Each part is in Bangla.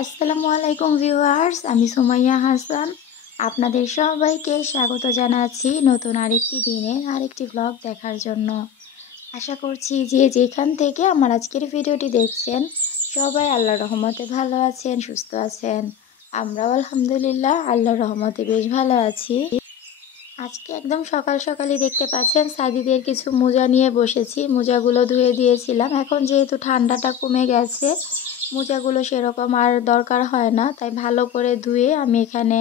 আসসালামু আলাইকুম ভিউয়ার্স, আমি সুমাইয়া হাসান। আপনাদের সবাইকে স্বাগত জানাচ্ছি নতুন আরেকটি দিনের আরেকটি ব্লগ দেখার জন্য। আশা করছি যে যেখান থেকে আমার আজকের ভিডিওটি দেখছেন সবাই আল্লাহর রহমতে ভালো আছেন, সুস্থ আছেন। আমরাও আলহামদুলিল্লাহ আল্লাহর রহমতে বেশ ভালো আছি। আজকে একদম সকাল সকালই দেখতে পাচ্ছেন সাদিদের কিছু মোজা নিয়ে বসেছি। মোজাগুলো ধুয়ে দিয়েছিলাম। এখন যেহেতু ঠান্ডাটা কমে গেছে, মোজাগুলো সেরকম আর দরকার হয় না, তাই ভালো করে ধুয়ে আমি এখানে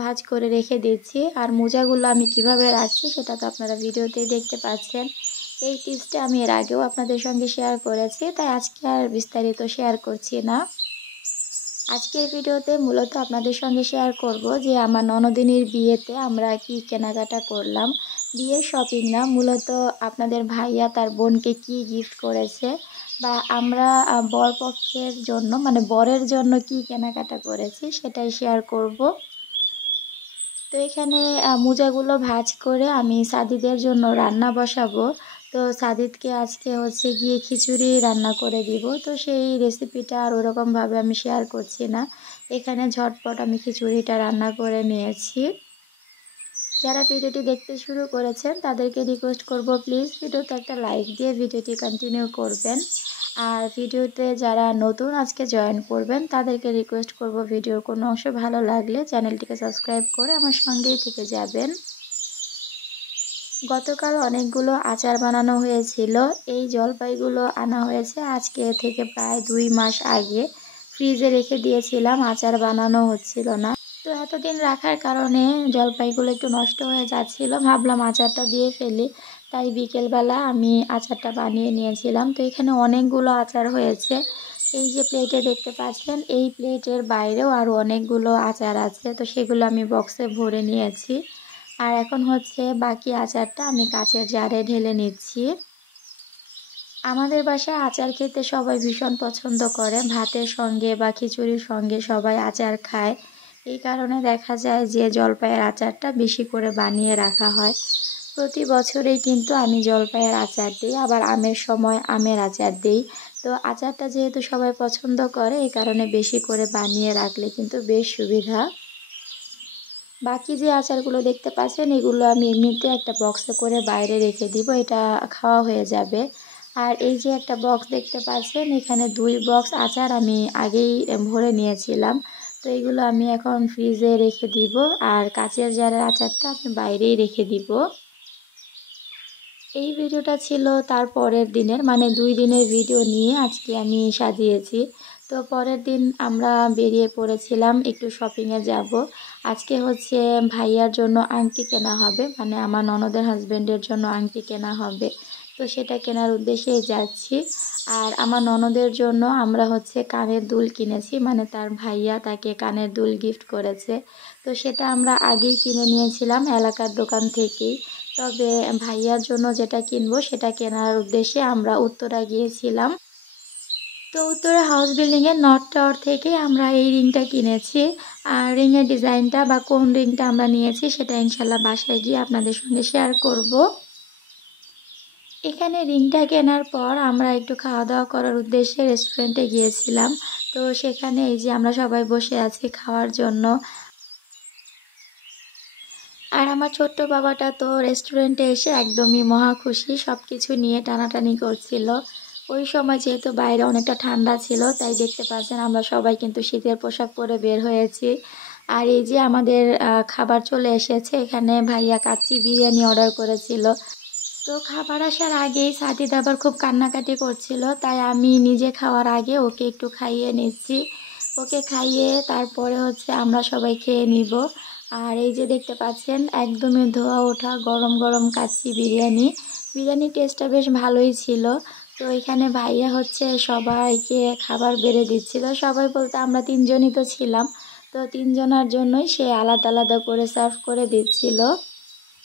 ভাঁজ করে রেখে দিচ্ছি। আর মোজাগুলো আমি কিভাবে রাখছি সেটা তো আপনারা ভিডিওতেই দেখতে পাচ্ছেন। এই টিপসটা আমি এর আগেও আপনাদের সঙ্গে শেয়ার করেছি, তাই আজকে আর বিস্তারিত শেয়ার করছি না। আজকের ভিডিওতে মূলত আপনাদের সঙ্গে শেয়ার করব যে আমার ননদিনীর বিয়েতে আমরা কি কেনাকাটা করলাম। বিয়ের শপিং না, মূলত আপনাদের ভাইয়া তার বোনকে কি গিফট করেছে, বা আমরা বরপক্ষের জন্য মানে বরের জন্য কি কেনাকাটা করেছি সেটাই শেয়ার করব। তো এখানে মোজাগুলো ভাঁজ করে আমি সাদিদের জন্য রান্না বসাবো। তো সাদিদকে আজকে হচ্ছে গিয়ে খিচুড়ি রান্না করে দিব। তো সেই রেসিপিটা আর ওরকমভাবে আমি শেয়ার করছি না। এখানে ঝটপট আমি খিচুড়িটা রান্না করে নিয়েছি। যারা ভিডিওটি দেখতে শুরু করেছেন তাদেরকে রিকোয়েস্ট করব, প্লিজ ভিডিওতে একটা লাইক দিয়ে ভিডিওটি কন্টিনিউ করবেন। আর ভিডিওতে যারা নতুন আজকে জয়েন করবেন তাদেরকে রিকোয়েস্ট করব, ভিডিওর কোনো অংশ ভালো লাগলে চ্যানেলটিকে সাবস্ক্রাইব করে আমার সঙ্গেই থেকে যাবেন। গতকাল অনেকগুলো আচার বানানো হয়েছিল। এই জলপাইগুলো আনা হয়েছে আজকে থেকে প্রায় 2 মাস আগে। ফ্রিজে রেখে দিয়েছিলাম, আচার বানানো হচ্ছিল না। তো এতদিন রাখার কারণে জলপাইগুলো একটু নষ্ট হয়ে যাচ্ছিল, ভাবলাম আচারটা দিয়ে ফেলি। তাই বিকেলবেলা আমি আচারটা বানিয়ে নিয়েছিলাম। তো এখানে অনেকগুলো আচার হয়েছে। এই যে প্লেটে দেখতে পাচ্ছেন, এই প্লেটের বাইরেও আরও অনেকগুলো আচার আছে। তো সেগুলো আমি বক্সে ভরে নিয়েছি। আর এখন হচ্ছে বাকি আচারটা আমি কাচের জারে ঢেলে নিচ্ছি। আমাদের বাসায় আচার খেতে সবাই ভীষণ পছন্দ করে। ভাতের সঙ্গে বা খিচুড়ির সঙ্গে সবাই আচার খায়। এই কারণে দেখা যায় যে জলপাইয়ের আচারটা বেশি করে বানিয়ে রাখা হয়। প্রতি বছরেই কিন্তু আমি জলপাইয়ের আচার দিই, আবার আমের সময় আমের আচার দিই। তো আচারটা যেহেতু সবাই পছন্দ করে, এই কারণে বেশি করে বানিয়ে রাখলে কিন্তু বেশ সুবিধা। বাকি যে আচারগুলো দেখতে পাচ্ছেন এগুলো আমি এমনিতে একটা বক্সে করে বাইরে রেখে দিব, এটা খাওয়া হয়ে যাবে। আর এই যে একটা বক্স দেখতে পাচ্ছেন, এখানে 2 বক্স আচার আমি আগেই ভরে নিয়েছিলাম। তো এগুলো আমি এখন ফ্রিজে রেখে দিব, আর কাচের জারের আচারটা আমি বাইরেই রেখে দিব। এই ভিডিওটা ছিল তার পরের দিনের, মানে 2 দিনের ভিডিও নিয়ে আজকে আমি সাজিয়েছি। তো পরের দিন আমরা বেরিয়ে পড়েছিলাম, একটু শপিংয়ে যাব। আজকে হচ্ছে ভাইয়ার জন্য আংটি কেনা হবে, মানে আমার ননদের হাজব্যান্ডের জন্য আংটি কেনা হবে। তো সেটা কেনার উদ্দেশ্যেই যাচ্ছি। আর আমার ননদের জন্য আমরা হচ্ছে কানের দুল কিনেছি, মানে তার ভাইয়া তাকে কানের দুল গিফট করেছে। তো সেটা আমরা আগেই কিনে নিয়েছিলাম এলাকার দোকান থেকেই। তবে ভাইয়ার জন্য যেটা কিনবো সেটা কেনার উদ্দেশ্যে আমরা উত্তরা গিয়েছিলাম। তো উত্তরা হাউস বিল্ডিংয়ের নর্থ টাওয়ার থেকে আমরা এই রিংটা কিনেছি। আর রিংয়ের ডিজাইনটা বা কোন রিংটা আমরা নিয়েছি সেটা ইনশাল্লাহ বাসায় গিয়ে আপনাদের সঙ্গে শেয়ার করব। এখানে রিংটা কেনার পর আমরা একটু খাওয়া দাওয়া করার উদ্দেশ্যে রেস্টুরেন্টে গিয়েছিলাম। তো সেখানে এই যে আমরা সবাই বসে আছি খাওয়ার জন্য। আর আমার ছোট্ট বাবাটা তো রেস্টুরেন্টে এসে একদমই মহা খুশি, সব কিছু নিয়ে টানাটানি করছিল। ওই সময় যেহেতু বাইরে অনেকটা ঠান্ডা ছিল, তাই দেখতে পাচ্ছেন আমরা সবাই কিন্তু শীতের পোশাক পরে বের হয়েছি। আর এই যে আমাদের খাবার চলে এসেছে, এখানে ভাইয়া কাচ্চি বিরিয়ানি অর্ডার করেছিল। তো খাবার আসার আগেই সাদিদ আবার খুব কান্নাকাটি করছিল, তাই আমি নিজে খাওয়ার আগে ওকে একটু খাইয়ে নিচ্ছি। ওকে খাইয়ে তারপরে হচ্ছে আমরা সবাই খেয়ে নিব। আর এই যে দেখতে পাচ্ছেন একদমই ধোয়া ওঠা গরম গরম কাচ্চি বিরিয়ানি। বিরিয়ানির টেস্টটা বেশ ভালোই ছিল। তো এখানে ভাইয়া হচ্ছে সবাইকে খাবার বেড়ে দিচ্ছিল। সবাই বলতে আমরা 3 জনই তো ছিলাম। তো 3 জনের জন্যই সে আলাদা আলাদা করে সার্ভ করে দিচ্ছিল।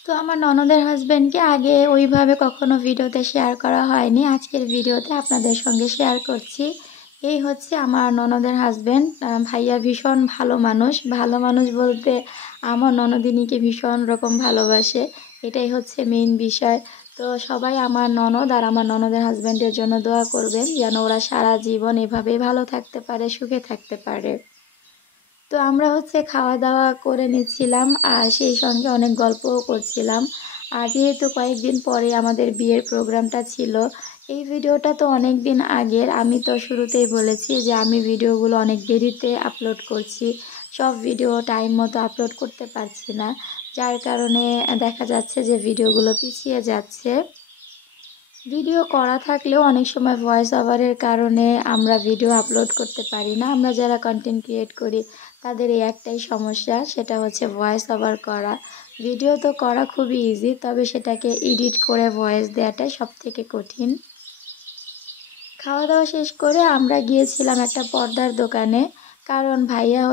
তো আমার ননদের হাজব্যান্ডকে আগে ওইভাবে কখনো ভিডিওতে শেয়ার করা হয়নি, আজকের ভিডিওতে আপনাদের সঙ্গে শেয়ার করছি। এই হচ্ছে আমার ননদের হাজব্যান্ড। ভাইয়া ভীষণ ভালো মানুষ, ভালো মানুষ বলতে আমার ননদিনীকে ভীষণ রকম ভালোবাসে, এটাই হচ্ছে মেইন বিষয়। তো তো সবাই আমার ননদ আর আমার ননদের হাজব্যান্ডের জন্য দোয়া করবেন যেন ওরা সারা জীবন এভাবেই ভালো থাকতে পারে, সুখে থাকতে পারে। তো আমরা খাওয়া দাওয়া করে নিচ্ছিলাম আর সেই সঙ্গে অনেক গল্পও করছিলাম। আর যেহেতু কয়েকদিন পরে আমাদের বিয়ের প্রোগ্রামটা ছিল, এই ভিডিওটা তো অনেক দিন আগের। আমি তো শুরুতেই বলেছি যে আমি ভিডিওগুলো অনেক দেরিতে আপলোড করছি, সব ভিডিও টাইম মতো আপলোড করতে পারছি না, যার কারণে দেখা যাচ্ছে যে ভিডিওগুলো পিছিয়ে যাচ্ছে। ভিডিও করা থাকলেও অনেক সময় ভয়েস ওভারের কারণে আমরা ভিডিও আপলোড করতে পারি না। আমরা যারা কন্টেন্ট ক্রিয়েট করি তাদের এই একটাই সমস্যা, সেটা হচ্ছে ভয়েস ওভার করা। ভিডিও তো করা খুবই ইজি, তবে সেটাকে এডিট করে ভয়েস দেওয়াটাই সবথেকে কঠিন। খাওয়া দাওয়া শেষ করে আমরা গিয়েছিলাম একটা পর্দার দোকানে, কারণ ভাইয়া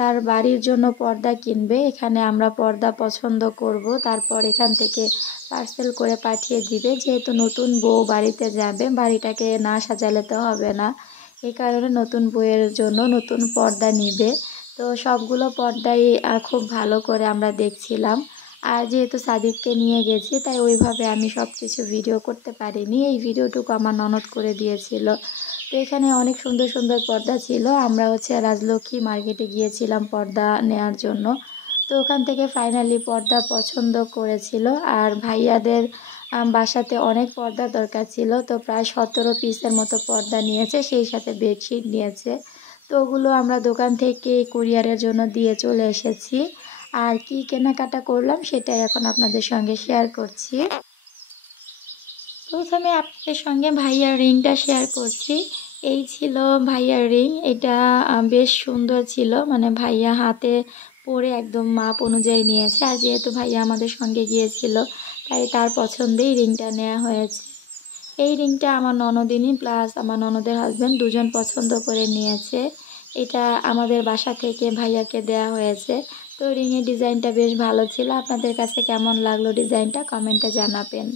তার বাড়ির জন্য পর্দা কিনবে। এখানে আমরা পর্দা পছন্দ করব, তারপর এখান থেকে পার্সেল করে পাঠিয়ে দিবে। যেহেতু নতুন বউ বাড়িতে যাবে, বাড়িটাকে না সাজালে তো হবে না, এই কারণে নতুন বউয়ের জন্য নতুন পর্দা নিবে। তো সবগুলো পর্দাই খুব ভালো করে আমরা দেখছিলাম। আর যেহেতু সাদিককে নিয়ে গেছি, তাই ওইভাবে আমি সব কিছু ভিডিও করতে পারিনি, এই ভিডিওটুকু আমার ননদ করে দিয়েছিল। তো এখানে অনেক সুন্দর সুন্দর পর্দা ছিল। আমরা রাজলক্ষ্মী মার্কেটে গিয়েছিলাম পর্দা নেয়ার জন্য। তো ওখান থেকে ফাইনালি পর্দা পছন্দ করেছিল। আর ভাইয়াদের বাসাতে অনেক পর্দা দরকার ছিল, তো প্রায় 17 পিসের মতো পর্দা নিয়েছে, সেই সাথে বেডশিট নিয়েছে। তো ওগুলো আমরা দোকান থেকে কুরিয়ারের জন্য দিয়ে চলে এসেছি। আর কি কেনাকাটা করলাম সেটাই এখন আপনাদের সঙ্গে শেয়ার করছি। প্রথমে আপনাদের সঙ্গে ভাইয়ার রিংটা শেয়ার করছি। এই ছিল ভাইয়ার রিং, এটা বেশ সুন্দর ছিল, মানে ভাইয়া হাতে পরে একদম মাপ অনুযায়ী নিয়েছে। আর যেহেতু ভাইয়া আমাদের সঙ্গে গিয়েছিল, তাই তার পছন্দেই রিংটা নেওয়া হয়েছে। এই রিংটা আমার ননদিনী প্লাস আমার ননদের হাজব্যান্ড দুজন পছন্দ করে নিয়েছে। এটা আমাদের বাসা থেকে ভাইয়াকে দেয়া হয়েছে। তো রিংয়ের ডিজাইনটা বেশ ভালো ছিল। আপনাদের কাছে কেমন লাগলো ডিজাইনটা কমেন্টে জানাবেন।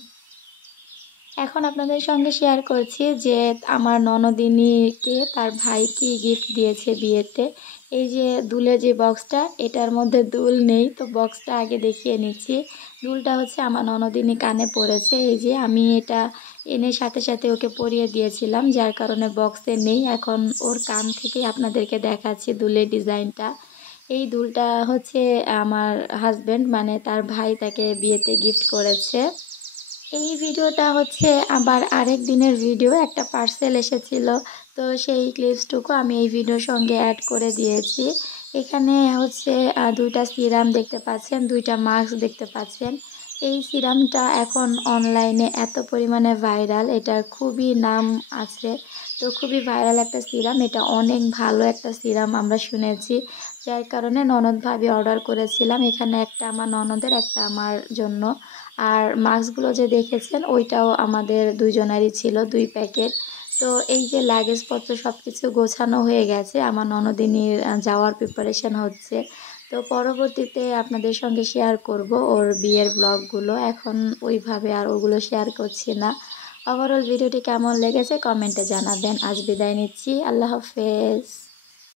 এখন আপনাদের সঙ্গে শেয়ার করছি যে আমার ননদিনীকে তার ভাই কি গিফট দিয়েছে বিয়েতে। এই যে দুলের যে বক্সটা, এটার মধ্যে দুল নেই, তো বক্সটা আগে দেখিয়ে নিচ্ছি। দুলটা আমার ননদিনী কানে পড়েছে। এই যে আমি এটা এনে সাথে সাথে ওকে পরিয়ে দিয়েছিলাম, যার কারণে বক্সে নেই। এখন ওর কান থেকেই আপনাদেরকে দেখাচ্ছি দুলের ডিজাইনটা। এই দুলটা আমার হাজব্যান্ড মানে তার ভাই তাকে বিয়েতে গিফট করেছে। এই ভিডিওটা আবার আরেক দিনের ভিডিও, একটা পার্সেল এসেছিল, তো সেই ক্লিপসটুকু আমি এই ভিডিওর সঙ্গে অ্যাড করে দিয়েছি। এখানে দুইটা সিরাম দেখতে পাচ্ছেন, দুইটা মাস্ক দেখতে পাচ্ছেন। এই সিরামটা এখন অনলাইনে এত পরিমাণে ভাইরাল, এটার খুবই নাম আছে। তো খুবই ভাইরাল একটা সিরাম, এটা অনেক ভালো একটা সিরাম আমরা শুনেছি, যার কারণে ননদ ভাবি অর্ডার করেছিলাম। এখানে একটা আমার ননদের, একটা আমার জন্য। আর মাস্কগুলো যে দেখেছেন ওইটাও আমাদের দুইজনারই ছিল, 2 প্যাকেট। তো এই যে লাগেজপত্র সব কিছু গোছানো হয়ে গেছে, আমার ননদিনীর যাওয়ার প্রিপারেশন হচ্ছে। তো পরবর্তীতে আপনাদের সঙ্গে শেয়ার করব ওর বিয়ের ব্লগগুলো, এখন ওইভাবে আর ওগুলো শেয়ার করছি না। ওভারঅল ভিডিওটি কেমন লেগেছে কমেন্টে জানাবেন। আজ বিদায় নিচ্ছি, আল্লাহ হাফেজ।